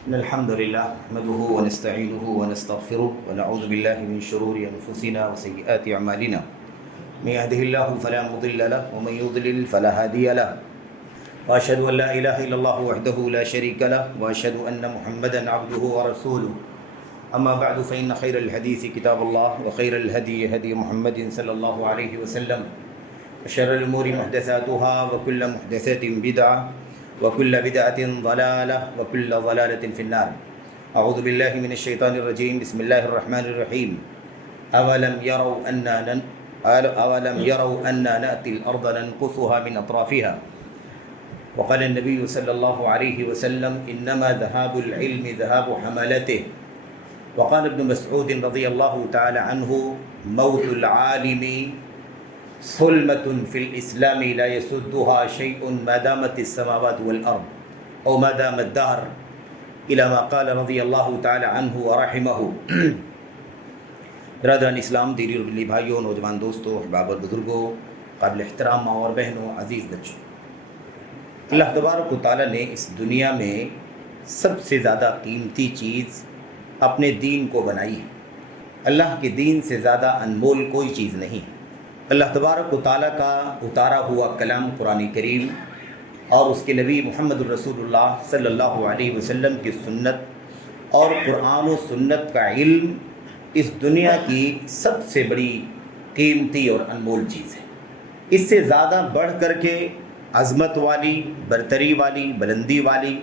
إن الحمد لله نحمده ونستعينه ونستغفره ونعوذ بالله من شرور أنفسنا وسيئات أعمالنا من يهده الله فلا مضل له ومن يضلل فلا هادي له وأشهد أن لا إله إلا الله وحده لا شريك له وأشهد أن محمدا عبده ورسوله أما بعد فإن خير الحديث كتاب الله وخير الهدي هدي محمد صلى الله عليه وسلم وشر الأمور محدثاتها وكل محدثة بدعة وكل بدعة ضلالة وكل ضلالة في النار. أعوذ بالله من الشيطان الرجيم. بسم الله الرحمن الرحيم. أولم يروا أنا نأتي الأرض ننقصها من أطرافها. وقال النبي صلى الله عليه وسلم إنما ذهاب العلم ذهاب حملته. وقال ابن مسعود رضي الله تعالى عنه موت العالم ظلمة في الإسلام لا يسدها شيء ما دامت السماوات والأرض أو ما دام الدهر إلى ما قال رضي الله تعالى عنه ورحمه. برادران اسلام، دیری اور بلی بھائیوں، نوجوان دوستوں، احباب اور بزرگوں، قابل احترام ماں اور بہنوں، عزیز بچوں، اللہ تبارک و تعالیٰ نے اس دنیا میں سب سے زیادہ قیمتی چیز اپنے دین کو بنائی ہے. اللہ کے دین سے زیادہ انمول کوئی چیز نہیں. اللہ تبارک و تعالیٰ کا اتارا ہوا کلام قرآن کریم اور اس کے نبی محمد الرسول اللہ صلی اللہ علیہ وسلم کی سنت اور قرآن و سنت کا علم اس دنیا کی سب سے بڑی قیمتی اور انمول چیز ہے. اس سے زیادہ بڑھ کر کے عظمت والی، برتری والی، بلندی والی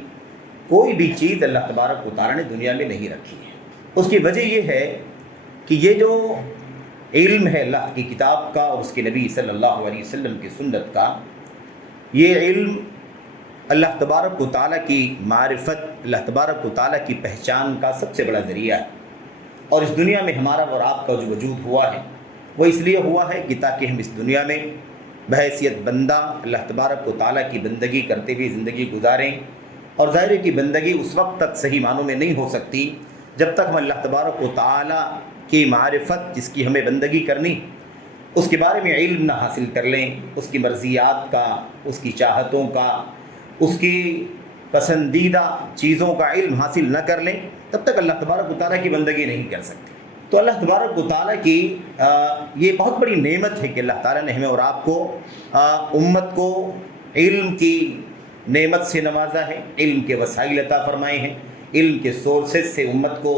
کوئی بھی چیز اللہ تبارک و تعالیٰ نے دنیا میں نہیں رکھی ہے. اس کی وجہ یہ ہے کہ یہ جو علم ہے اللہ کی کتاب کا اور اس کے نبی صلی اللہ علیہ وسلم کی سنت کا، یہ علم اللہ تبارک و تعالیٰ کی معرفت، اللہ تبارک و تعالیٰ کی پہچان کا سب سے بڑا ذریعہ ہے. اور اس دنیا میں ہمارا اور آپ کا جو وجود ہوا ہے وہ اس لیے ہوا ہے کہ تاکہ ہم اس دنیا میں بحیثیت بندہ اللہ تبارک و تعالیٰ کی بندگی کرتے ہوئے زندگی گزاریں. اور ظاہر ہے کہ بندگی اس وقت تک صحیح معنوں میں نہیں ہو سکتی جب تک ہم اللہ تبارک و تعالیٰ کی معرفت، جس کی ہمیں بندگی کرنی، اس کے بارے میں علم نہ حاصل کر لیں، اس کی مرضیات کا، اس کی چاہتوں کا، اس کی پسندیدہ چیزوں کا علم حاصل نہ کر لیں، تب تک اللہ تبارک و تعالیٰ کی بندگی نہیں کر سکتے. تو اللہ تبارک و تعالیٰ کی یہ بہت بڑی نعمت ہے کہ اللہ تعالیٰ نے ہمیں اور آپ کو، امت کو علم کی نعمت سے نوازا ہے، علم کے وسائل عطا فرمائے ہیں، علم کے سورسز سے امت کو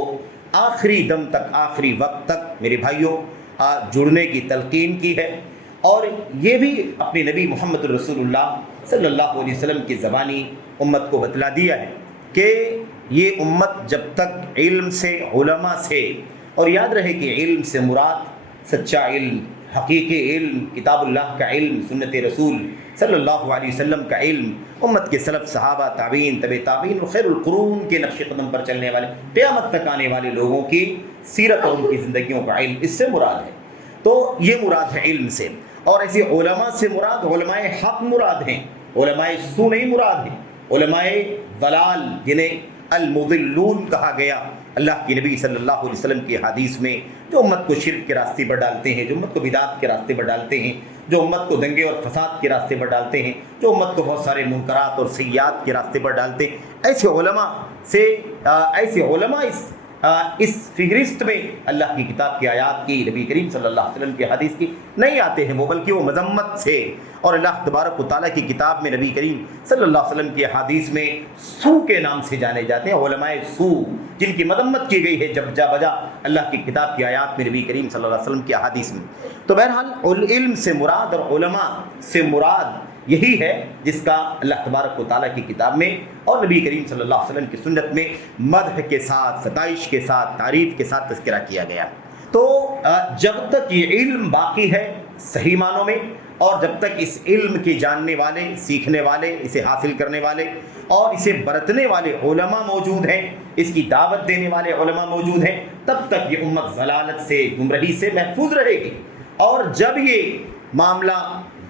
آخری دم تک، آخری وقت تک میرے بھائیوں جڑنے کی تلقین کی ہے. اور یہ بھی اپنے نبی محمد الرسول اللہ صلی اللہ علیہ وسلم کی زبانی امت کو بتلا دیا ہے کہ یہ امت جب تک علم سے، علماء سے، اور یاد رہے کہ علم سے مراد سچا علم، حقیقی علم، کتاب اللہ کا علم، سنت رسول صلی اللہ علیہ وسلم کا علم، امت کے سلف، صحابہ، تابعین، طب تابعین اور خیر القرون کے نقش قدم پر چلنے والے، قیامت تک آنے والے لوگوں کی سیرت اور ان کی زندگیوں کا علم، اس سے مراد ہے. تو یہ مراد ہے علم سے. اور ایسے علماء سے مراد علماء حق مراد ہیں، علماء سو نہیں مراد ہیں. علماء ضلال جنہیں المضلون کہا گیا اللہ کے نبی صلی اللہ علیہ وسلم کی حدیث میں، جو امت کو شرک کے راستے پر ڈالتے ہیں، جو امت کو بدعت کے راستے پر ڈالتے ہیں، جو امت کو دنگے اور فساد کے راستے پر ڈالتے ہیں، جو امت کو بہت سارے منکرات اور سیئات کے راستے پر ڈالتے ہیں، ایسے علماء اس فہرست میں اللہ کی کتاب کی آیات کی، نبی کریم صلی اللہ علیہ وسلم کی حدیث کی نہیں آتے ہیں. وہ بلکہ وہ مذمت سے، اور اللہ تبارک و تعالیٰ کی کتاب میں نبی کریم صلی اللہ علیہ وسلم کی حدیث میں سو کے نام سے جانے جاتے ہیں. علماء سو جن کی مذمت کی گئی ہے جب جا بجا اللہ کی کتاب کی آیات میں، نبی کریم صلی اللہ علیہ وسلم کی حدیث میں. تو بہرحال علم سے مراد اور علماء سے مراد یہی ہے جس کا اللہ تبارک و تعالیٰ کی کتاب میں اور نبی کریم صلی اللہ علیہ وسلم کی سنت میں مدح کے ساتھ، ستائش کے ساتھ، تعریف کے ساتھ تذکرہ کیا گیا. تو جب تک یہ علم باقی ہے صحیح معنوں میں، اور جب تک اس علم کے جاننے والے، سیکھنے والے، اسے حاصل کرنے والے اور اسے برتنے والے علماء موجود ہیں، اس کی دعوت دینے والے علماء موجود ہیں، تب تک یہ امت ضلالت سے، گمراہی سے محفوظ رہے گی. اور جب یہ معاملہ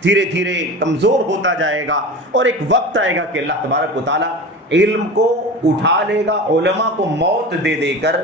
دھیرے دھیرے کمزور ہوتا جائے گا اور ایک وقت آئے گا کہ اللہ تبارک و تعالیٰ علم کو اٹھا لے گا، علماء کو موت دے دے کر،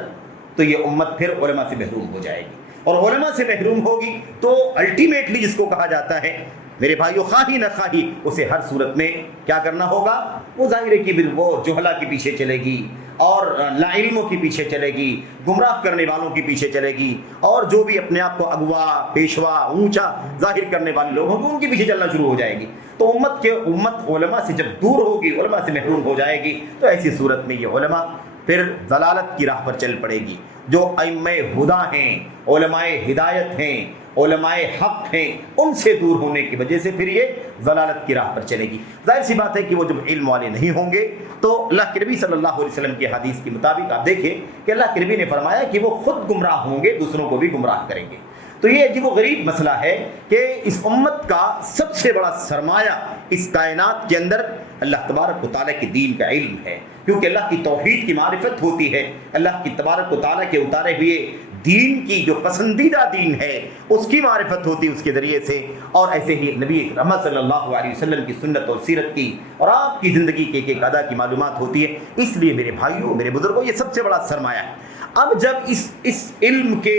تو یہ امت پھر علماء سے محروم ہو جائے گی. اور علماء سے محروم ہوگی تو الٹیمیٹلی جس کو کہا جاتا ہے میرے بھائیو، خواہی نہ خواہی اسے ہر صورت میں کیا کرنا ہوگا؟ وہ ظاہر ہے کہ وہ جہلا کے پیچھے چلے گی، اور لا علموں کے پیچھے چلے گی، گمراہ کرنے والوں کے پیچھے چلے گی، اور جو بھی اپنے آپ کو اغوا، پیشوا، اونچا ظاہر کرنے والے لوگ ہوں گے ان کے پیچھے چلنا شروع ہو جائے گی۔ تو امت علماء سے جب دور ہوگی، علماء سے محروم ہو جائے گی، تو ایسی صورت میں یہ علماء پھر ضلالت کی راہ پر چل پڑے گی۔ جو ائمہ ہدا ہیں، علماء ہدایت ہیں، علماء حق ہیں، ان سے دور ہونے کی وجہ سے پھر یہ ضلالت کی راہ پر چلے گی۔ ظاہر سی بات ہے کہ وہ جب علم والے نہیں ہوں گے تو اللہ کے نبی صلی اللہ علیہ وسلم کی حدیث کے مطابق آپ دیکھیں کہ اللہ کے نبی نے فرمایا کہ وہ خود گمراہ ہوں گے، دوسروں کو بھی گمراہ کریں گے۔ تو یہ عجیب و غریب مسئلہ ہے کہ اس امت کا سب سے بڑا سرمایہ اس کائنات کے اندر اللہ تبارک و تعالیٰ کے دین کا علم ہے، کیونکہ اللہ کی توحید کی معرفت ہوتی ہے، اللہ کی تبارک و تعالیٰ کے اتارے ہوئے دین کی جو پسندیدہ دین ہے اس کی معرفت ہوتی ہے اس کے ذریعے سے، اور ایسے ہی نبی رحمت صلی اللہ علیہ وسلم کی سنت اور سیرت کی اور آپ کی زندگی کے ایک ادا کی معلومات ہوتی ہے۔ اس لیے میرے بھائیوں، میرے بزرگوں، یہ سب سے بڑا سرمایہ ہے۔ اب جب اس علم کے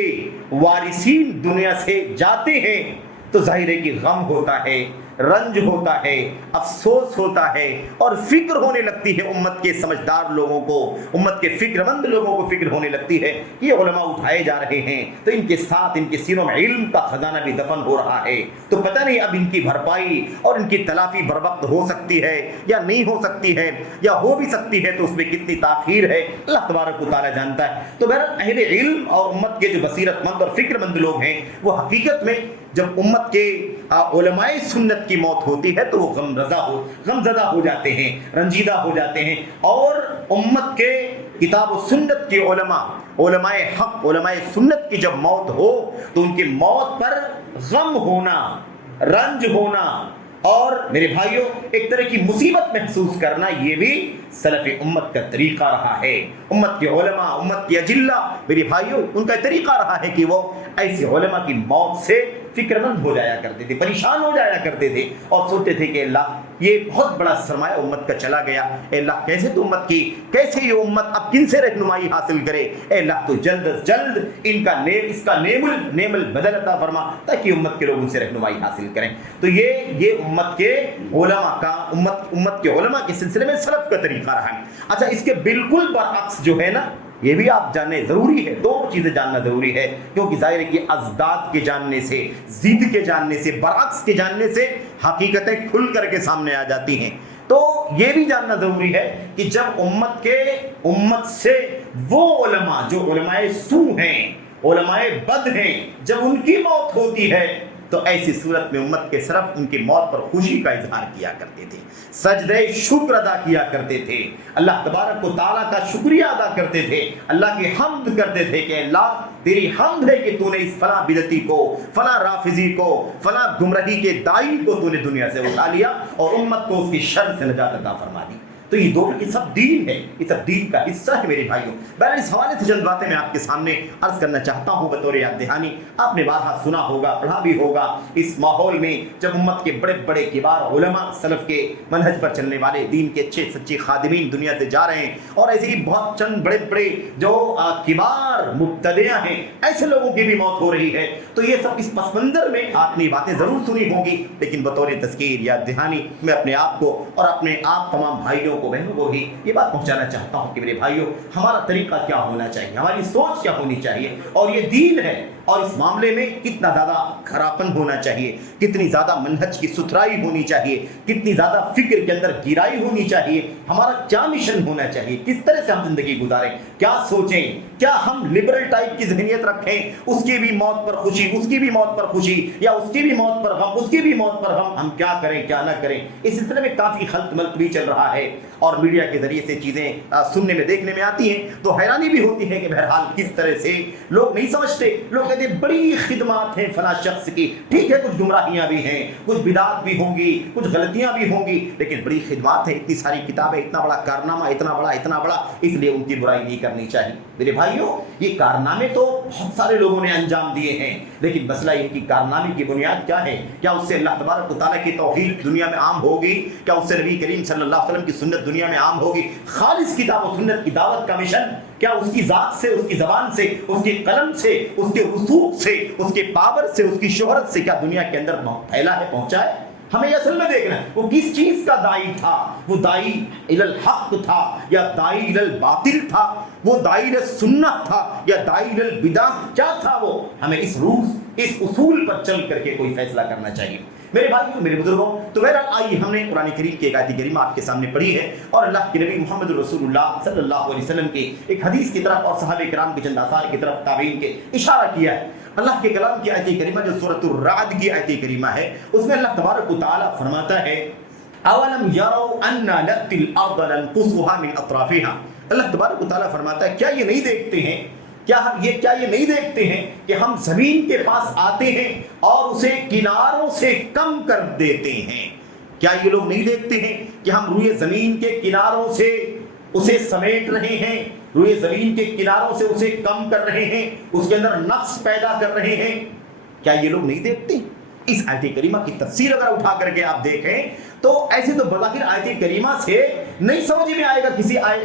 وارثین دنیا سے جاتے ہیں تو ظاہر ہے کہ غم ہوتا ہے، رنج ہوتا ہے، افسوس ہوتا ہے، اور فکر ہونے لگتی ہے امت کے سمجھدار لوگوں کو، امت کے فکر مند لوگوں کو فکر ہونے لگتی ہے کہ یہ علماء اٹھائے جا رہے ہیں تو ان کے ساتھ ان کے سینوں میں علم کا خزانہ بھی دفن ہو رہا ہے، تو پتہ نہیں اب ان کی بھرپائی اور ان کی تلافی بروقت ہو سکتی ہے یا نہیں ہو سکتی ہے، یا ہو بھی سکتی ہے تو اس میں کتنی تاخیر ہے اللہ تبارک و تعالیٰ جانتا ہے۔ تو بہرحال اہل علم اور امت کے جو بصیرت مند اور فکر مند لوگ ہیں وہ حقیقت میں جب امت کے علماء سنت کی موت ہوتی ہے تو وہ غمزدہ ہو جاتے ہیں، رنجیدہ ہو جاتے ہیں، اور امت کے کتاب و سنت کے علماء حق، علماء سنت کی جب موت ہو تو ان کی موت پر غم ہونا، رنج ہونا، اور میرے بھائیوں ایک طرح کی مصیبت محسوس کرنا، یہ بھی سلف امت کا طریقہ رہا ہے۔ امت کے علماء، امت کے اجلہ، میرے بھائیوں، ان کا طریقہ رہا ہے کہ وہ ایسے علماء کی موت سے فکر مند ہو جایا کرتے تھے، پریشان ہو جایا کرتے تھے، اور سوچتے تھے کہ اللہ یہ بہت بڑا سرمایہ امت کا چلا گیا، اے اللہ کیسے یہ امت اب کن سے رہنمائی حاصل کرے، اے اللہ تو جلد از جلد اس کا نیم البدل عطا فرما تاکہ امت کے لوگ ان سے رہنمائی حاصل کریں۔ تو یہ امت کے علماء کا، امت کے علماء کے سلسلے میں سلف کا طریقہ رہا ہے۔ اچھا، اس کے بالکل برعکس جو ہے نا، یہ بھی آپ جاننے ضروری ہے، دو چیزیں جاننا ضروری ہے، کیونکہ ظاہر ہے کہ ازداد کے جاننے سے، ضد کے جاننے سے، برعکس کے جاننے سے حقیقتیں کھل کر کے سامنے آ جاتی ہیں۔ تو یہ بھی جاننا ضروری ہے کہ جب امت سے وہ علماء جو علماء سو ہیں، علماء بد ہیں، جب ان کی موت ہوتی ہے تو ایسی صورت میں امت کے صرف ان کی موت پر خوشی کا اظہار کیا کرتے تھے، سجدہ شکر ادا کیا کرتے تھے، اللہ تبارک و تعالیٰ کا شکریہ ادا کرتے تھے، اللہ کی حمد کرتے تھے کہ اللہ تیری حمد ہے کہ تو نے اس فلاں بدعتی کو، فلاں رافضی کو، فلاں گمراہی کے داعی کو تو نے دنیا سے اٹھا لیا اور امت کو اس کی شر سے نجات عطا فرما دی۔ تو یہ سب دین ہے، یہ سب دین کا حصہ ہے میرے بھائیوں۔ بہرحال اس حوالے سے چند باتیں میں آپ کے سامنے عرض کرنا چاہتا ہوں بطور یاد دہانی۔ آپ نے بارہا سنا ہوگا، پڑھا بھی ہوگا، اس ماحول میں جب امت کے بڑے بڑے کبار علماء، سلف کے منہج پر چلنے والے، دین کے اچھے سچے خادمین دنیا سے جا رہے ہیں، اور ایسے ہی بہت چند بڑے بڑے جو کبار مبتدع ہیں، ایسے لوگوں کی بھی موت ہو رہی ہے، تو یہ سب اس پس منظر میں آپ نے باتیں ضرور سنی ہوں گی، لیکن بطور تذکیر یاد دہانی میں اپنے آپ کو اور اپنے آپ تمام بھائیوں کو، بہنوں کو بھی یہ بات پہنچانا چاہتا ہوں کہ میرے بھائیوں، ہمارا طریقہ کیا ہونا چاہیے، ہماری سوچ کیا ہونی چاہیے، اور یہ دین ہے، اور اس معاملے میں کتنا زیادہ کھراپن ہونا چاہیے، کتنی زیادہ منہج کی ستھرائی ہونی چاہیے، کتنی زیادہ فکر کے اندر گہرائی ہونی چاہیے، ہمارا کیا مشن ہونا چاہیے، کس طرح سے ہم زندگی گزاریں، کیا سوچیں، کیا ہم لبرل ٹائپ کی ذہنیت رکھیں، اس کی بھی موت پر خوشی، اس کی بھی موت پر خوشی، یا اس کی بھی موت پر غم، اس کی بھی موت پر غم، ہم کیا کریں کیا نہ کریں۔ اس سلسلے میں کافی خلط ملط بھی چل رہا ہے، اور میڈیا کے ذریعے سے چیزیں سننے میں دیکھنے میں آتی ہیں تو حیرانی بھی ہوتی ہے کہ بہرحال کس طرح سے لوگ نہیں سمجھتے، لوگ کہتے ہیں بڑی خدمات ہیں فلاں شخص کی، ٹھیک ہے کچھ گمراہیاں بھی ہیں، کچھ بدعات بھی ہوں گی، کچھ غلطیاں بھی ہوں گی، لیکن بڑی خدمات ہیں، اتنی ساری کتابیں، اتنا بڑا کارنامہ، اتنا بڑا، اس لیے ان کی برائی نہیں کرنی چاہیے۔ میرے بھائیوں، یہ کارنامے تو بہت سارے لوگوں نے انجام دیے ہیں، لیکن مسئلہ ان کی کارنامے کی بنیاد کیا ہے؟ کیا اس سے اللہ تبارک و تعالیٰ کی توحید دنیا میں عام ہوگی؟ کیا اس سے نبی کریم صلی اللہ علیہ وسلم کی سنت دنیا میں عام ہوگی؟ خالص کتاب و سنت کی دعوت کا مشن کیا اس کی ذات سے، اس کی زبان سے، اس کے قلم سے، اس کے رسوخ سے، اس کے پاور سے، اس کی شہرت سے کیا دنیا کے اندر پھیلا ہے، پہنچا ہے؟ ہمیں اصل میں دیکھنا ہے وہ کس چیز کا دائی تھا. وہ دائی الالحق تھا یا دائی الالباطل تھا؟ وہ دائی السنت تھا یا دائی البدع؟ کیا تھا وہ؟ ہمیں اس اصول پر چل کر کے کوئی فیصلہ کرنا چاہیے. میرے بھائیوں، میرے بزرگوں، تو بہرحال آئیے ہم نے قرآن کریم کی ایک آیت کریمہ آپ کے سامنے پڑھی ہے اور اللہ کے نبی محمد رسول اللہ صلی اللہ علیہ وسلم کی ایک حدیث کی طرف اور صحابہ کرام کے چند آثار کی طرف تابعین کے اشارہ کیا ہے. اللہ کے کلام کی آیت کریمہ جو سورۃ الرعد کی آیت کریمہ ہے، اس میں اللہ تبارک و تعالی فرماتا ہے اولم یروا انا نأتی الارض ننقصها من اطرافها. اللہ تبارک و تعالی فرماتا ہے کیا یہ نہیں دیکھتے ہیں، کیا یہ نہیں دیکھتے ہیں کہ ہم زمین کے پاس آتے ہیں اور اسے کناروں سے کم کر دیتے ہیں؟ کیا یہ لوگ نہیں دیکھتے ہیں کہ ہم روئے زمین کے کناروں سے اسے سمیٹ رہے ہیں، روئے زمین کے کناروں سے اسے کم کر رہے ہیں، اس کے اندر نقص پیدا کر رہے ہیں؟ کیا یہ لوگ نہیں دیکھتے؟ اس آیت کریمہ کی تفسیر اگر اٹھا کر کے آپ دیکھیں تو ایسے تو بظاہر آیت کریمہ سے نہیں سمجھ میں آئے گا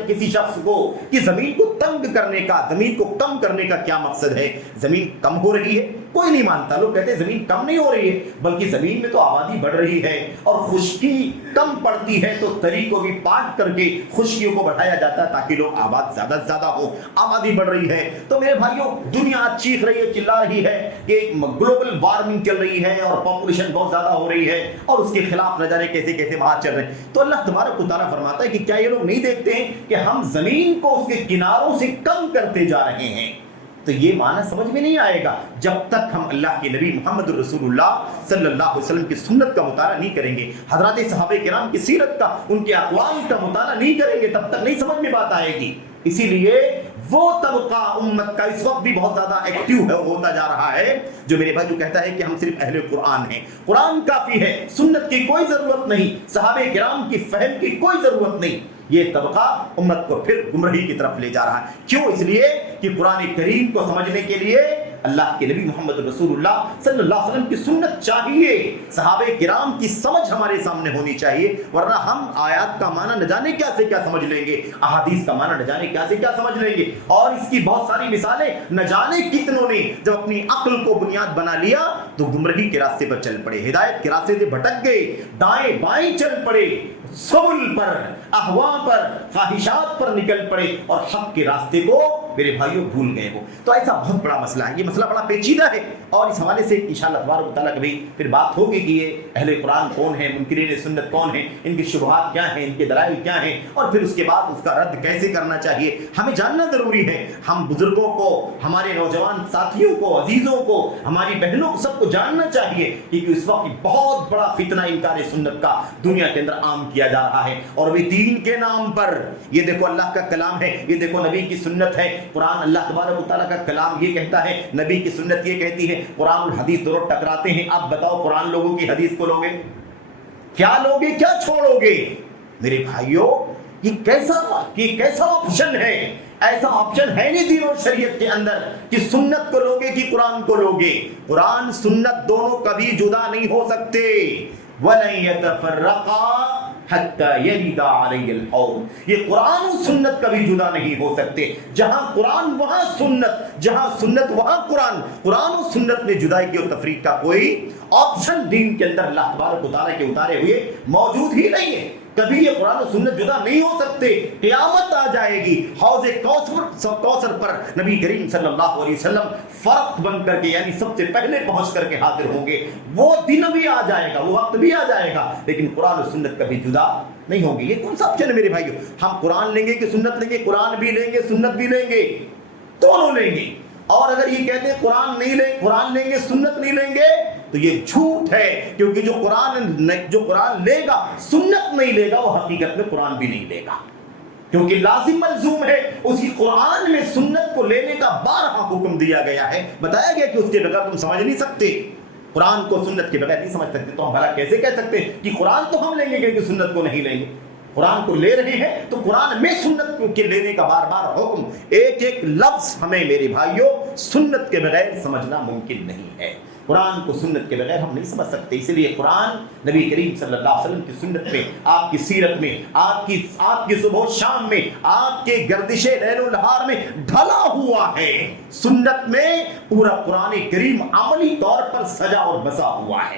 کسی شخص کو کہ زمین کو تنگ کرنے کا، زمین کو کم کرنے کا کیا مقصد ہے. زمین کم ہو رہی ہے، کوئی نہیں مانتا. لوگ کہتے ہیں زمین کم نہیں ہو رہی ہے بلکہ زمین میں تو آبادی بڑھ رہی ہے اور خشکی کم پڑتی ہے تو تری کو بھی پاٹ کر کے خشکیوں کو بڑھایا جاتا ہے تاکہ لوگ آباد زیادہ سے زیادہ ہو. آبادی بڑھ رہی ہے تو میرے بھائیوں دنیا چیخ رہی ہے، چلا رہی ہے کہ گلوبل وارمنگ چل رہی ہے اور پاپولیشن بہت زیادہ ہو رہی ہے اور اس کے خلاف نہ جانے کیسے کیسے باہر چل رہے ہیں. تو اللہ تبارک و تعالیٰ فرماتا ہے کہ کیا یہ لوگ نہیں دیکھتے ہیں کہ ہم زمین کو اس کے کناروں سے کم کرتے جا رہے ہیں؟ تو یہ معنی سمجھ میں نہیں آئے گا جب تک ہم اللہ کے نبی محمد رسول اللہ صلی اللہ علیہ وسلم کی سنت کا مطالعہ نہیں کریں گے، حضرات صحابہ کرام کی سیرت کا، ان کے اقوال کا مطالعہ نہیں کریں گے، تب تک نہیں سمجھ میں بات آئے گی. اسی لیے وہ طبقہ امت کا اس وقت بھی بہت زیادہ ایکٹیو ہوتا جا رہا ہے جو میرے بھائی جو کہتا ہے کہ ہم صرف اہل قرآن ہیں، قرآن کافی ہے، سنت کی کوئی ضرورت نہیں، صحابہ کرام کی فہم کی کوئی ضرورت نہیں. یہ طبقہ امت کو پھر گمراہی کی طرف لے جا رہا ہے. کیوں؟ اس لیے کہ قرآن کریم کو سمجھنے کے لیے اللہ کے نبی محمد رسول اللہ صلی اللہ علیہ وسلم کی سنت چاہیے، صحابہ کرام کی سمجھ ہمارے سامنے ہونی چاہیے، ورنہ ہم آیات کا معنی نہ جانے کیا سے کیا سمجھ لیں گے، احادیث کا معنی نہ جانے کیا سے کیا سمجھ لیں گے. اور اس کی بہت ساری مثالیں نہ جانے کتنوں نے جب اپنی عقل کو بنیاد بنا لیا تو گمراہی کے راستے پر چل پڑے، ہدایت کے راستے سے بھٹک گئے، دائیں بائیں چل پڑے، سبل پر، اہواء پر، خواہشات پر نکل پڑے اور حق کے راستے کو میرے بھائیوں بھول گئے. وہ تو ایسا بہت بڑا مسئلہ ہے، یہ مسئلہ بڑا پیچیدہ ہے اور اس حوالے سے انشاءاللہ تبارک تعالیٰ کبھی پھر بات ہوگی کہ یہ اہل قرآن کون ہیں، منکرین سنت کون ہیں، ان کی شبہات کیا ہیں، ان کے دلائل کیا ہیں اور پھر اس کے بعد اس کا رد کیسے کرنا چاہیے. ہمیں جاننا ضروری ہے، ہم بزرگوں کو، ہمارے نوجوان ساتھیوں کو، عزیزوں کو، ہماری بہنوں کو، سب کو جاننا چاہیے کیونکہ اس وقت بہت بڑا فتنہ انکار سنت کا دنیا کے اندر عام کیا جا رہا ہے اور وہ دین کے نام پر، یہ دیکھو اللہ کا کلام ہے، یہ دیکھو نبی کی سنت ہے، قرآن اللہ تبارک و تعالیٰ کا کلام یہ کہتا ہے، نبی کی سنت یہ کہتی ہے، قرآن اور حدیث دونوں ٹکراتے ہیں. آپ بتاؤ قرآن لوگوں کی حدیث کو لوگے کیا، لوگے کیا چھوڑو گے؟ میرے بھائیوں یہ کیسا آپشن ہے؟ ایسا آپشن ہے نہیں دین اور شریعت کے اندر کہ سنت کو لوگے کہ قرآن کو لوگے. قرآن سنت دونوں کبھی جدا نہیں ہو سکتے. وَلَن يَتَفَرَّقَا حَتَّى يَلِدَ عَلَيْهِ الْحَوْض. یہ قرآن و سنت کبھی جدا نہیں ہو سکتے. جہاں قرآن وہاں سنت، جہاں سنت وہاں قرآن. قرآن و سنت میں جدائی اور تفریق کا کوئی آپشن دین کے اندر اللہ تبارک و تعالیٰ کے اتارے ہوئے موجود ہی نہیں ہے. کبھی یہ قرآن و سنت جدا نہیں ہو سکتے. قیامت آ جائے گی، حوض کوثر پر نبی کریم صلی اللہ علیہ وسلم فرق بن کر کے یعنی سب سے پہلے پہنچ کر کے حاضر ہوں گے. وہ دن بھی آ جائے گا، وہ وقت بھی آ جائے گا، لیکن قرآن و سنت کبھی جدا نہیں ہوں گے. یہ کون سا آپشن ہے میرے بھائیو؟ ہم قرآن لیں گے کہ سنت لیں گے؟ قرآن بھی لیں گے، سنت بھی لیں گے، دونوں لیں گے. اور اگر یہ کہتے ہیں قرآن لیں گے سنت نہیں لیں گے تو یہ جھوٹ ہے، کیونکہ جو قرآن لے گا سنت نہیں لے گا وہ حقیقت میں قرآن بھی نہیں لے گا، کیونکہ لازم ملزوم ہے اسی قرآن میں سنت کو لینے کا بارہا حکم دیا گیا ہے. بتایا گیا کہ اس کے بغیر تم سمجھ نہیں سکتے، قرآن کو سنت کے بغیر نہیں سمجھ سکتے. تو ہم بھلا کیسے کہہ سکتے ہیں کہ قرآن تو ہم لیں گے کہ سنت کو نہیں لیں گے؟ قرآن کو لے رہے ہیں تو قرآن میں سنت کے لینے کا بار بار حکم، ایک ایک لفظ ہمیں میرے بھائیوں سنت کے بغیر سمجھنا ممکن نہیں ہے. قرآن کو سنت کے بغیر ہم نہیں سمجھ سکتے. اس لیے قرآن نبی کریم صلی اللہ علیہ وسلم کی سنت میں، آپ کی سیرت میں، آپ کی صبح و شام میں، آپ کے گردش لیل و نہار میں ڈھلا ہوا ہے. سنت میں پورا قرآن کریم عملی طور پر سجا اور بسا ہوا ہے.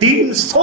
300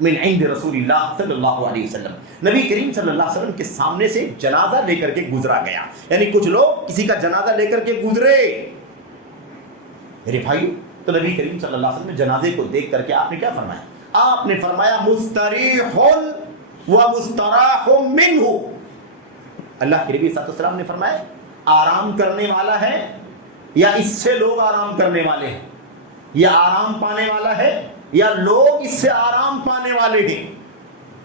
من عند رسول اللہ صلی اللہ علیہ وسلم، نبی کریم صلی اللہ علیہ وسلم کے سامنے سے جنازہ لے کر کے گزرا گیا، یعنی کچھ لوگ کسی کا جنازہ لے کر کے گزرے میرے بھائیو، تو نبی کریم صلی اللہ علیہ وسلم نے جنازے کو دیکھ کر کے آپ نے کیا فرمایا؟ آپ نے فرمایا مستریح و مستراح منہ، اللہ کے نبی صلی اللہ علیہ وسلم نے فرمایا آرام کرنے والا ہے یا اس سے لوگ آرام کرنے والے ہیں، یا آرام پانے والا ہے یا لوگ اس سے آرام پانے والے ہیں،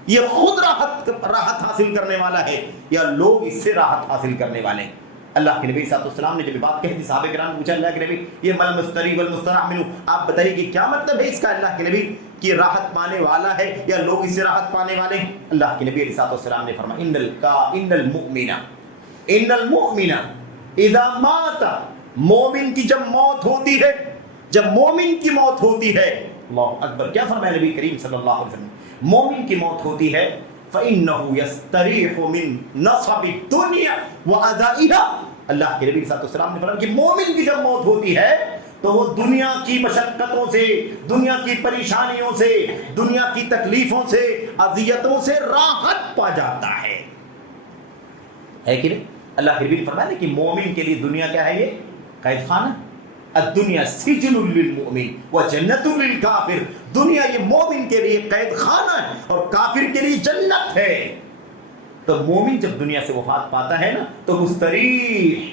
یہ خود راحت حاصل کرنے والا ہے یا لوگ اس سے راحت حاصل کرنے والے ہیں۔ اللہ کے نبی صلی اللہ علیہ وسلم نے جب بات کہی تھی، صحابہ کرام پوچھا اللہ کے نبی یہ مل مستری والمستراح منہ، آپ بتائیے کہ کیا مطلب ہے اس کا اللہ کے نبی، کہ راحت پانے والا ہے یا لوگ اس سے راحت پانے والے ہیں؟ اللہ کے نبی علیہ السلام نے فرمایا ان المؤمن اذا مات، مومن کی جب موت ہوتی ہے، جب مومن کی موت ہوتی ہے، اللہ اکبر، کیا فرمایا نبی کریم صلی اللہ علیہ وسلم، مومن کی موت ہوتی ہے فَإِنَّهُ يَسْتَرِيحُ مِن نَصَبِ الدُّنْيَا وَعَذَائِهَا، اللہ کے نبی صلی اللہ علیہ وسلم نے فرمایا کہ مومن کی جب موت ہوتی ہے تو وہ دنیا کی مشقتوں سے، دنیا کی پریشانیوں سے، دنیا کی تکلیفوں سے، اذیتوں سے راحت پا جاتا ہے کہ نہیں؟ اللہ کے نبی نے فرمایا کہ مومن کے لیے دنیا کیا ہے؟ یہ قید خانہ، الدنیا سجن للمؤمن وجنت للکافر، دنیا یہ مومن کے لیے قید خانہ ہے اور کافر کے لیے جنت ہے۔ تو مومن جب دنیا سے وفات پاتا ہے نا تو مستریح،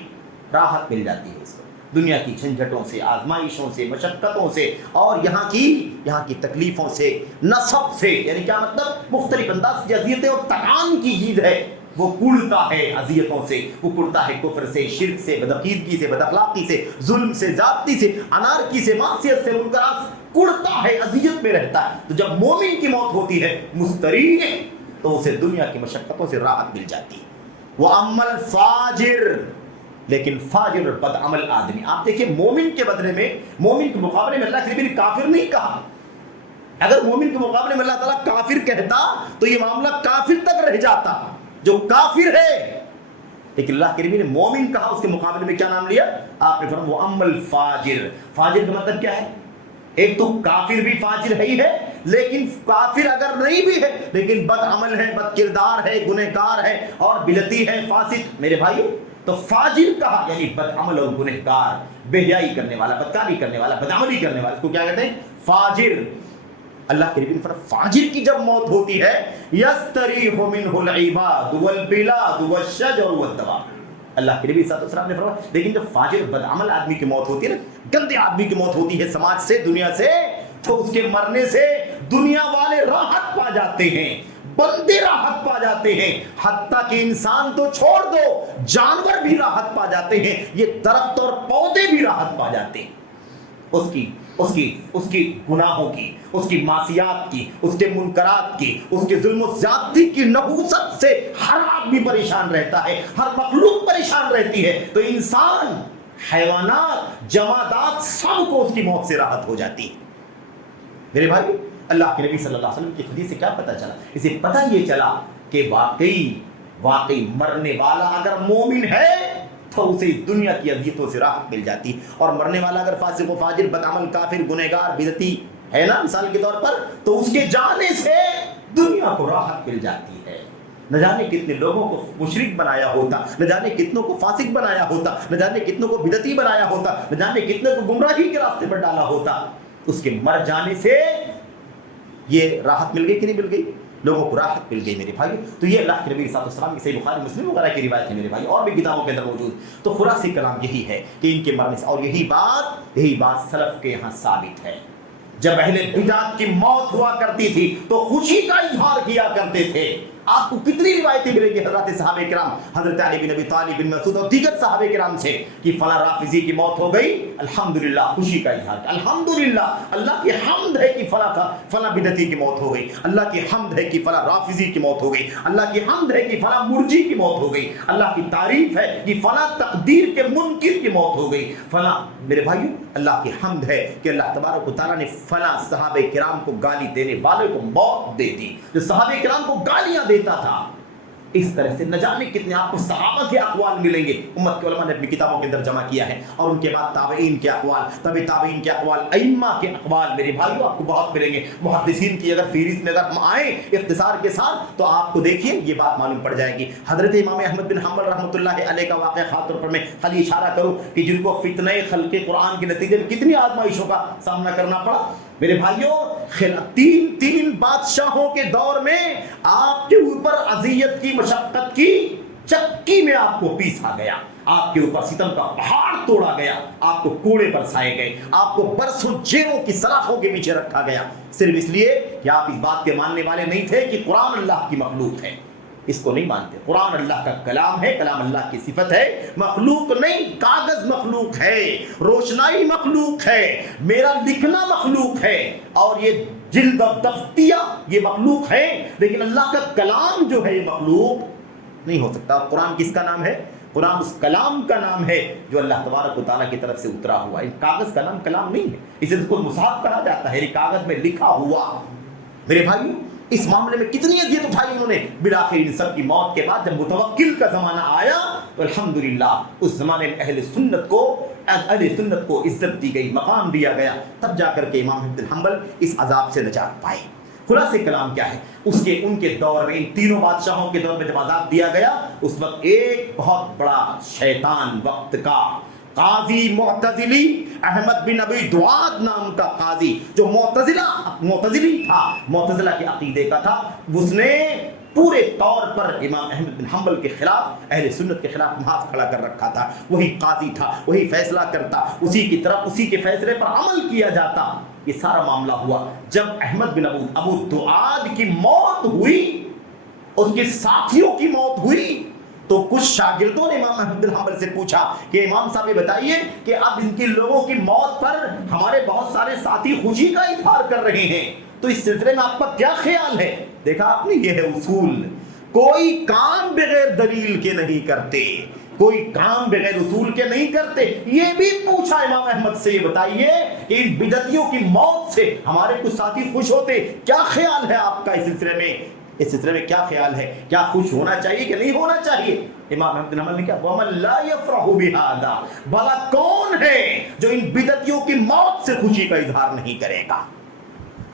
راحت مل جاتی ہے اس کو دنیا کی جھنجھٹوں سے، آزمائشوں سے، مشقتوں سے اور یہاں کی تکلیفوں سے، نصب سے، یعنی کیا مطلب مختلف انداز کی اذیتیں اور تکان کی چیز ہے، وہ کڑتا ہے اذیتوں سے، وہ کڑتا ہے کفر سے، شرک سے، بدعقیدگی سے، بد اخلاقی سے، ظلم سے، زیادتی سے، انارکی سے، معصیت سے، منکرات، کڑتا ہے، اذیت میں رہتا ہے۔ تو جب مومن کی موت ہوتی ہے مستریح، تو اسے دنیا کی مشقتوں سے راحت مل جاتی ہے۔ وَأَمَّا الْفَاجِرُ، لیکن فاجر اور بد عمل آدمی، آپ دیکھیں مومن کے بدلے میں، مومن کے مقابلے میں اللہ کے نبی نے کافر نہیں کہا، اگر مومن کے مقابلے میں اللہ تعالیٰ کافر کہتا تو یہ معاملہ کافر تک رہ جاتا، جو کافر ہے، لیکن اللہ کے نبی نے مومن کہا، اس کے مقابلے میں کیا نام لیا؟ آپ نے فرمایا وَأَمَّا الْفَاجِرُ، فاجر کا مطلب کیا ہے؟ ایک تو کافر بھی فاجر ہی ہے، لیکن کافر اگر نہیں بھی ہے لیکن بد عمل ہے، بد کردار ہے، گنہگار ہے اور بدعتی ہے، فاسق، میرے بھائیو، تو فاجر کہا یعنی بد عمل اور گنہگار، بے حیائی کرنے والا، بدکاری کرنے والا، بدعملی کرنے والا، اس کو کیا کہتے ہیں؟ فاجر۔ اللہ کے نبی نے فرمایا فاجر کی جب موت ہوتی ہے یستریح منہ العباد والبلاد والشجر والدواب، اللہ کے نبی صلی اللہ علیہ وسلم نے فرمایا لیکن جب فاجر بدعمل آدمی کی موت ہوتی ہے نا، گندے آدمی کی موت ہوتی ہے سماج سے، دنیا سے، تو اس کے مرنے سے دنیا والے راحت پا جاتے ہیں، بندے راحت پا جاتے ہیں، حتیٰ کہ انسان تو چھوڑ دو، جانور بھی راحت پا جاتے ہیں، یہ درخت اور پودے بھی راحت پا جاتے ہیں اس کی گناہوں کی، اس کی معصیات کی، اس کے منکرات کی، اس کے ظلم و زیادتی کی نحوست سے ہر آدمی پریشان رہتا ہے، ہر مخلوق پریشان رہتی ہے، تو انسان، حیوانات، جمادات، سب کو اس کی موت سے راحت ہو جاتی ہے۔ میرے بھائی، اللہ کے نبی صلی اللہ علیہ وسلم کی حدیث سے کیا پتہ چلا؟ اسے پتہ یہ چلا کہ واقعی مرنے والا اگر مومن ہے تو اسے دنیا کی اذیتوں سے راحت مل جاتی، اور مرنے والا اگر فاسق و فاجر، بدعمل، کافر، گنہگار، بدعتی ہے نا مثال کے طور پر، تو اس کے جانے سے دنیا کو راحت مل جاتی ہے۔ نہ جانے کتنے لوگوں کو مشرک بنایا ہوتا، نہ جانے کتنوں کو فاسق بنایا ہوتا، نہ جانے کتنوں کو بدعتی بنایا ہوتا، نہ جانے کتنے کو گمراہی کے راستے پر ڈالا ہوتا، اس کے مر جانے سے یہ راحت مل گئی کہ نہیں مل گئی؟ لوگوں کو راحت مل گئی میرے بھائی۔ تو یہ اللہ کے نبی صلی اللہ علیہ وسلم کی صحیح بخاری مسلم وغیرہ کی روایت ہے میرے بھائی، اور بھی کتابوں کے اندر موجود۔ تو خلاصہ کلام یہی ہے کہ ان کے مرنے سے، اور یہی بات سلف کے یہاں ثابت ہے، جب اہل بدعت کی موت ہوا کرتی تھی تو خوشی کا اظہار کیا کرتے تھے۔ آپ کو کتنی روایتیں ملیں گی حضرات صحابہ کرام، حضرت علی بن ابی طالب بن مسعود اور دیگر صحابہ کرام سے کہ فلاں رافضی کی موت ہو گئی، الحمدللہ، خوشی کا اظہار کیا، الحمدللہ، اللہ کی حمد ہے کہ فلاں بدعتی کی موت ہو گئی، اللہ کی حمد ہے کہ فلاں رافضی کی موت ہو گئی، اللہ کی حمد ہے کہ فلاں مرجی کی موت ہو گئی، اللہ کی تعریف ہے کہ فلاں تقدیر کے منکر کی موت ہو گئی، فلاں، میرے بھائیو، اللہ کی حمد ہے کہ اللہ تبارک و تعالیٰ نے فلاں صحابہ کرام کو گالی دینے والے کو موت دے دی، جو صحابہ کرام کو گالیاں دیتا تھا، اس طرح سے نہ جانے کتنے آپ کو صحابہ کے اقوال ملیں گے، امت کے علماء نے اپنی کتابوں کے اندر جمع کیا ہے، اور ان کے بعد تابعین کے اقوال، تبع تابعین کے اقوال، ائمہ کے اقوال میرے بھائیو آپ کو بہت ملیں گے۔ محدثین کی اگر فہرست میں اگر ہم آئیں اختصار کے ساتھ تو آپ کو دیکھیے یہ بات معلوم پڑ جائے گی۔ حضرت امام احمد بن حنبل رحمۃ اللہ علیہ کا واقعہ خاص طور پر میں خالی اشارہ کروں کہ جن کو فتنہ خلق قرآن کے نتیجے میں کتنی آزمائشوں کا سامنا کرنا پڑا میرے بھائیوں۔ تین بادشاہوں کے دور میں آپ کے اوپر اذیت کی، مشقت کی چکی میں آپ کو پیسا گیا، آپ کے اوپر ستم کا پہاڑ توڑا گیا، آپ کو کوڑے برسائے گئے، آپ کو برسوں جیلوں کی سلاخوں کے پیچھے رکھا گیا، صرف اس لیے کہ آپ اس بات کے ماننے والے نہیں تھے کہ قرآن اللہ کی مخلوق ہے۔ اس کو نہیں مانتے، قرآن اللہ کا کلام ہے، کلام اللہ کی صفت ہے، مخلوق نہیں، کاغذ مخلوق ہے، روشنائی مخلوق ہے، میرا لکھنا مخلوق ہے، اور یہ جلد و دفتیہ یہ مخلوق ہے، لیکن اللہ کا کلام جو ہے یہ مخلوق نہیں ہو سکتا۔ قرآن کس کا نام ہے؟ قرآن اس کلام کا نام ہے جو اللہ تبارک و تعالیٰ کی طرف سے اترا ہوا ہے۔ کاغذ کا نام کلام نہیں ہے، اسے اس کو مصحف کہا جاتا ہے، کاغذ میں لکھا ہوا۔ میرے بھائی اس معاملے میں کتنی اذیت اٹھائی انہوں نے، بالآخر ان سب کی موت کے بعد جب متوکل کا زمانہ آیا تو الحمدللہ اس زمانے میں اہل سنت کو عزت دی گئی، مقام دیا گیا، تب جا کر کے امام احمد بن حنبل اس عذاب سے نجات پائے۔ خلاصہ کلام کیا ہے؟ ان کے دور میں، ان تینوں بادشاہوں کے دور میں جب عذاب دیا گیا اس وقت ایک بہت بڑا شیطان وقت کا قاضی معتزلی احمد بن ابی دعاد نام کا قاضی، جو معتزلی تھا، معتزلہ کے عقیدے کا تھا، اس نے پورے طور پر امام احمد بن حنبل کے خلاف، اہل سنت کے خلاف محاذ کھڑا کر رکھا تھا۔ وہی قاضی تھا، وہی فیصلہ کرتا، اسی کی طرف اسی کے فیصلے پر عمل کیا جاتا۔ یہ سارا معاملہ ہوا جب احمد بن ابو دعاد کی موت ہوئی، اس کے ساتھیوں کی موت ہوئی، تو کچھ شاگردوں نے امام احمد بن حنبل سے پوچھا کہ امام صاحب یہ بتائیے کہ اب ان کے لوگوں کی موت پر ہمارے بہت سارے ساتھی خوشی کا اظہار کر رہے ہیں، تو اس سلسلے میں آپ کا کیا خیال ہے؟ دیکھا آپ نے، یہ ہے اصول، کوئی کام بغیر دلیل کے نہیں کرتے، کوئی کام بغیر اصول کے نہیں کرتے۔ یہ بھی پوچھا امام احمد سے، یہ بتائیے کہ ان بدعتیوں کی موت سے ہمارے کچھ ساتھی خوش ہوتے، کیا خیال ہے آپ کا اس سلسلے میں؟ اس سلسلے میں کیا خیال ہے؟ کیا خوش ہونا چاہیے کہ نہیں ہونا چاہیے؟ امام احمد بن حنبل نے کہا وَمَن لَا يَفْرَحُ بِهَذَا، بھلا کون ہے جو ان بدعتیوں کی موت سے خوشی کا اظہار نہیں کرے گا؟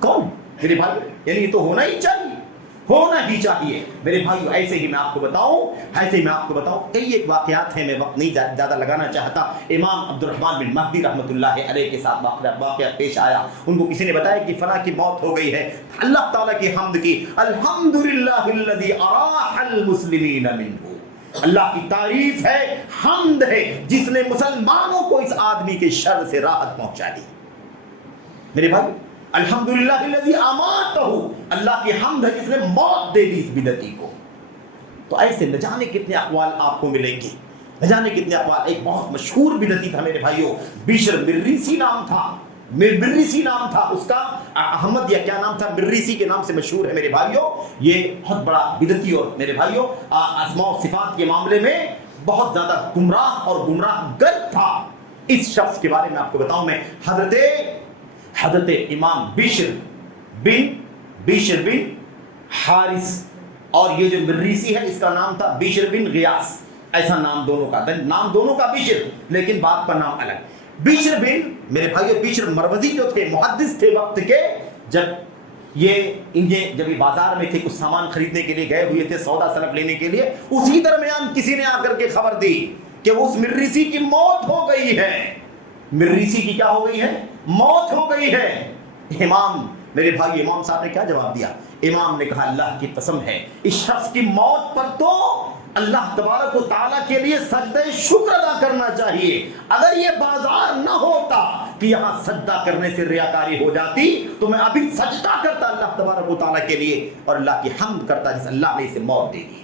کون؟ میرے بھائی یعنی یہ تو ہونا ہی چاہیے، ہونا ہی چاہیے میرے بھائیو۔ ایسے ہی میں آپ کو بتاؤں کئی ایک واقعات ہیں، میں وقت نہیں زیادہ لگانا چاہتا۔ امام عبد الرحمن بن مہدی رحمۃ اللہ علیہ کے ساتھ واقعہ پیش آیا، ان کو کسی نے بتایا کہ فلاں کی موت ہو گئی ہے، اللہ تعالیٰ کی حمد کی، الحمدللہ الذی اراح المسلمین منہ، اللہ کی تعریف ہے، حمد ہے جس نے مسلمانوں کو اس آدمی کے شر سے راحت پہنچا دی۔ میرے بھائی الحمدللہ الذی اماتہ، اللہ کی حمد ہے جس نے موت دے دی اس بدعتی کو۔ تو ایسے نہ جانے کتنے اقوال آپ کو ملیں گے، نہ جانے کتنے اقوال۔ ایک بہت مشہور بدعتی تھا میرے بھائیوں، بشر مریسی نام تھا اس کا، احمد یا کیا نام تھا، مریسی کے نام سے مشہور ہے میرے بھائیوں۔ یہ بہت بڑا بدعتی اور میرے بھائیوں اسماء و صفات کے معاملے میں بہت زیادہ گمراہ اور گمراہ گر تھا۔ اس شخص کے بارے میں آپ کو بتاؤں میں، حضرت امام بشر بن حارث، اور یہ جو مریسی ہے اس کا نام تھا بشر بن غیاث، ایسا نام دونوں کا بشر، لیکن باپ کا نام الگ۔ میرے بھائیو بشر مروزی جو تھے، محدث تھے وقت کے، جب یہ بازار میں تھے، کچھ سامان خریدنے کے لیے گئے ہوئے تھے، سودا سلف لینے کے لیے، اسی درمیان کسی نے آ کر کے خبر دی کہ اس مریسی کی موت ہو گئی ہے۔ مریسی کی کیا ہو گئی ہے؟ موت ہو گئی ہے۔ میرے بھائی امام صاحب نے کیا جواب دیا؟ امام نے کہا اللہ کی قسم ہے، اس شخص کی موت پر تو اللہ تبارک و تعالیٰ کے لیے سجدہ شکر ادا کرنا چاہیے۔ اگر یہ بازار نہ ہوتا کہ یہاں سجدہ کرنے سے ریاکاری ہو جاتی تو میں ابھی سجدہ کرتا اللہ تبارک و تعالیٰ کے لیے اور اللہ کی حمد کرتا جس اللہ نے اسے موت دے دی۔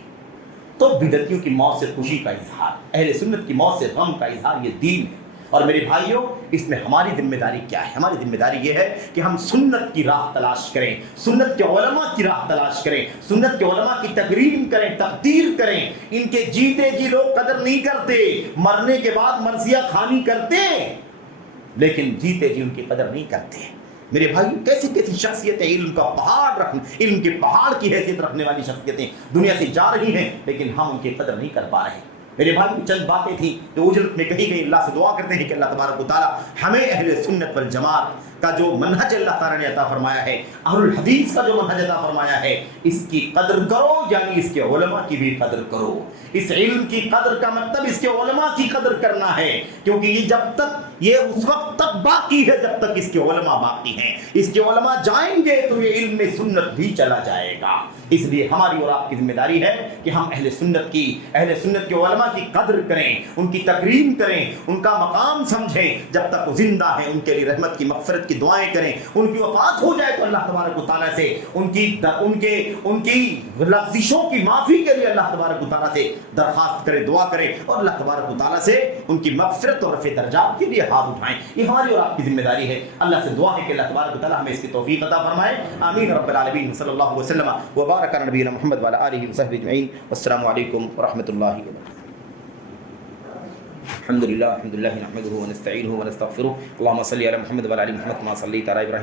تو بدعتیوں کی موت سے خوشی کا اظہار، اہل سنت کی موت سے غم کا اظہار، یہ دین ہے۔ اور میرے بھائیوں اس میں ہماری ذمہ داری کیا ہے؟ ہماری ذمہ داری یہ ہے کہ ہم سنت کی راہ تلاش کریں، سنت کے علماء کی راہ تلاش کریں، سنت کے علماء کی تکریم کریں، تقدیر کریں۔ ان کے جیتے جی لوگ قدر نہیں کرتے، مرنے کے بعد مرثیہ خوانی کرتے، لیکن جیتے جی ان کی قدر نہیں کرتے۔ میرے بھائی کیسی کیسی شخصیتیں علم کا پہاڑ رکھنے، علم کے پہاڑ کی حیثیت رکھنے والی شخصیتیں دنیا سے جا رہی ہیں، لیکن ہم ان کی قدر نہیں کر پا رہے۔ میرے بھائی چند باتیں تھیں جو اجلت میں کہی گئی، اللہ سے دعا کرتے ہیں کہ اللہ تبارک و تعالیٰ ہمیں اہل سنت والجماعت کا جو منہج اللہ تعالیٰ نے عطا فرمایا ہے، اہل الحدیث کا جو منہج عطا فرمایا ہے، اس کی قدر کرو، یعنی اس کے علماء کی بھی قدر کرو۔ اس علم کی قدر کا مطلب اس کے علماء کی قدر کرنا ہے، کیونکہ یہ جب تک، یہ اس وقت تک باقی ہے جب تک اس کے علماء باقی ہیں۔ اس کے علماء جائیں گے تو یہ علم سنت بھی چلا جائے گا۔ اس لیے ہماری اور آپ کی ذمہ داری ہے کہ ہم اہل سنت کے علماء کی قدر کریں، ان کی تکریم کریں، ان کا مقام سمجھیں۔ جب تک وہ زندہ ہیں ان کے لیے رحمت کی مغفرت کی دعائیں کریں۔ ان کی وفات ہو جائے تو اللہ تبارک و تعالیٰ سے ان کی لغزشوں کی معافی کے لیے اللہ تبارک و تعالیٰ سے درخواست کریں، دعا کریں، اور اللہ تبارک و تعالیٰ سے ان کی مغفرت اور رفع درجات کے لیے ہاتھ اٹھائیں۔ یہ ہماری اور آپ کی ذمہ داری ہے۔ اللہ سے دعا ہے کہ اللہ تبارک و تعالیٰ ہمیں اس کی توفیق عطا فرمائے۔ آمین رب العالمین۔ صلی اللہ وسلم وبارک علی نبینا محمد وعلی آلہ وصحبہ اجمعین۔ والسلام علیکم ورحمۃ اللہ وبرکاتہ۔ الحمد لله نحمده ونستعينه ونستغفره اللهم صل على محمد وعلى ال محمد كما صليت على ابراهيم